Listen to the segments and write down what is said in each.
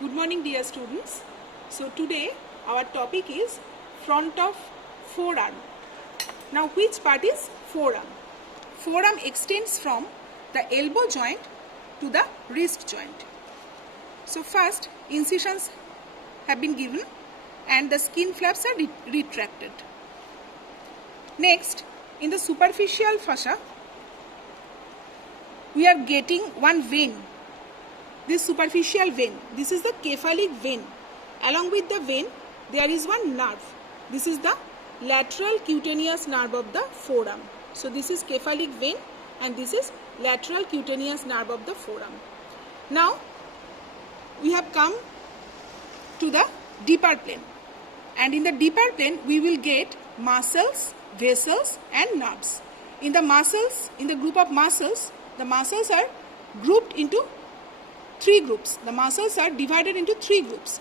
Good morning, dear students. So today our topic is front of forearm. Now which part is forearm? Forearm extends from the elbow joint to the wrist joint. So first incisions have been given and the skin flaps are retracted. Next, in the superficial fascia we are getting one vein. This superficial vein, this is the cephalic vein. Along with the vein, there is one nerve. This is the lateral cutaneous nerve of the forearm. So this is cephalic vein and this is lateral cutaneous nerve of the forearm. Now, we have come to the deeper plane. And in the deeper plane, we will get muscles, vessels and nerves. In the muscles, in the group of muscles, the muscles are grouped into three groups. The muscles are divided into three groups: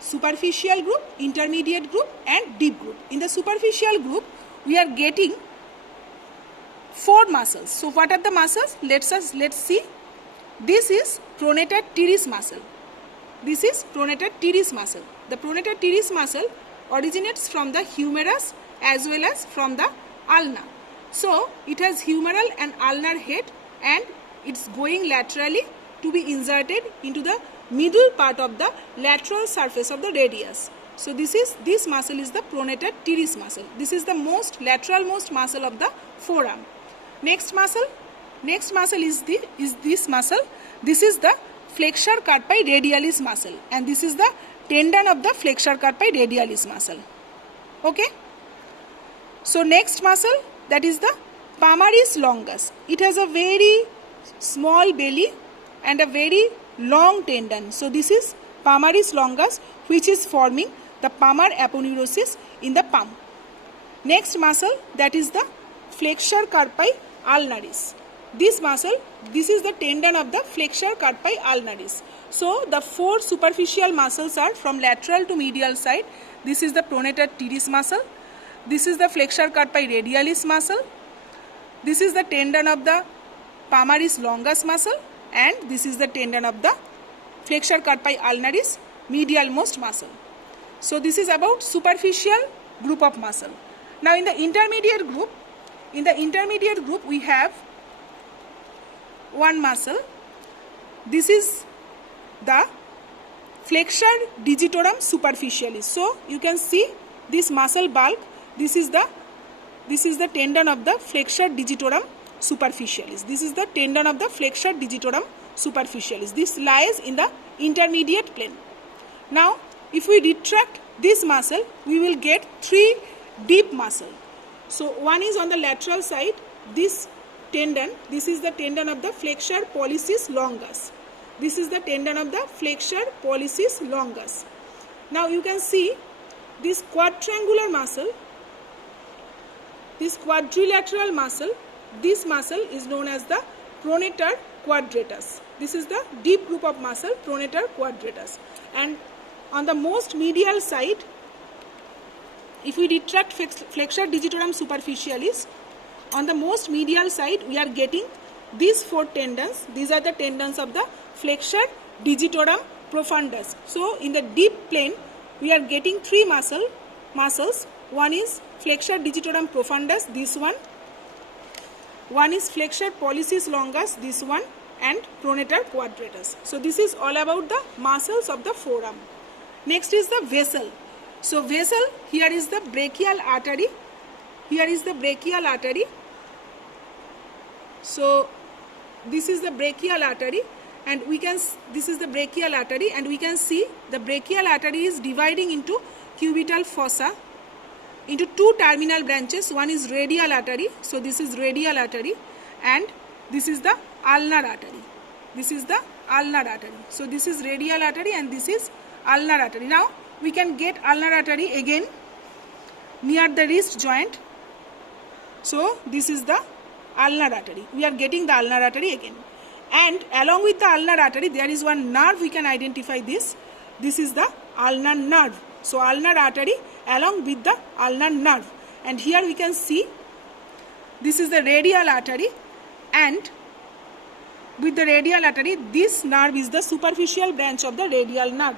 superficial group, intermediate group and deep group. In the superficial group, we are getting four muscles. So what are the muscles? Let's see. This is pronator teres muscle. This is pronator teres muscle. The pronator teres muscle originates from the humerus as well as from the ulna. So it has humeral and ulnar head and it's going laterally to be inserted into the middle part of the lateral surface of the radius. So this muscle is the pronator teres muscle. This is the lateral most muscle of the forearm. Next muscle is this muscle. This is the flexor carpi radialis muscle and this is the tendon of the flexor carpi radialis muscle. Okay. So next muscle, that is the palmaris longus. It has a very small belly and a very long tendon. So this is palmaris longus, which is forming the palmar aponeurosis in the palm. Next muscle, that is the flexor carpi ulnaris. This muscle, this is the tendon of the flexor carpi ulnaris. So the four superficial muscles are from lateral to medial side. This is the pronator teres muscle. This is the flexor carpi radialis muscle. This is the tendon of the palmaris longus muscle. And this is the tendon of the flexor carpi ulnaris medial most muscle. So this is about superficial group of muscle. Now in the intermediate group we have one muscle. This is the flexor digitorum superficialis. So you can see this muscle bulk. This is the tendon of the flexor digitorum superficialis. This is the tendon of the flexor digitorum superficialis. This lies in the intermediate plane. Now, if we retract this muscle, we will get three deep muscle. So, one is on the lateral side. This tendon, this is the tendon of the flexor pollicis longus. This is the tendon of the flexor pollicis longus. Now, you can see this quadrangular muscle, this quadrilateral muscle. This muscle is known as the pronator quadratus. This is the deep group of muscle, pronator quadratus. And on the most medial side, if we retract flexor digitorum superficialis, on the most medial side we are getting these four tendons. These are the tendons of the flexor digitorum profundus. So in the deep plane we are getting three muscles. One is flexor digitorum profundus, this one. One is flexor pollicis longus, this one, and pronator quadratus. So this is all about the muscles of the forearm. Next is the vessel. So vessel, here is the brachial artery. Here is the brachial artery. So this is the brachial artery and this is the brachial artery and we can see the brachial artery is dividing into cubital fossa into two terminal branches. One is radial artery. So this is radial artery and this is the ulnar artery. This is the ulnar artery. So this is radial artery and this is ulnar artery. Now we can get ulnar artery again near the wrist joint. So this is the ulnar artery. We are getting the ulnar artery again. And along with the ulnar artery there is one nerve. We can identify this. This is the ulnar nerve. So ulnar artery along with the ulnar nerve. And here we can see this is the radial artery and with the radial artery. This nerve is the superficial branch of the radial nerve.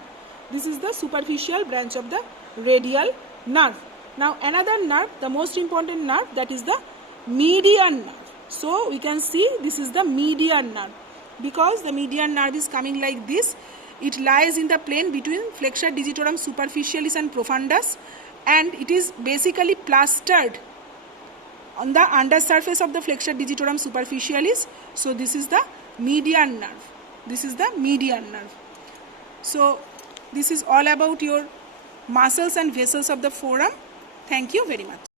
This is the superficial branch of the radial nerve. Now another nerve, the most important nerve, that is the median nerve. So we can see this is the median nerve. Because the median nerve is coming like this, it lies in the plane between flexure digitorum superficialis and profundus, and it is basically plastered on the undersurface of the flexure digitorum superficialis. So this is the median nerve. This is the median nerve. So this is all about your muscles and vessels of the forearm. Thank you very much.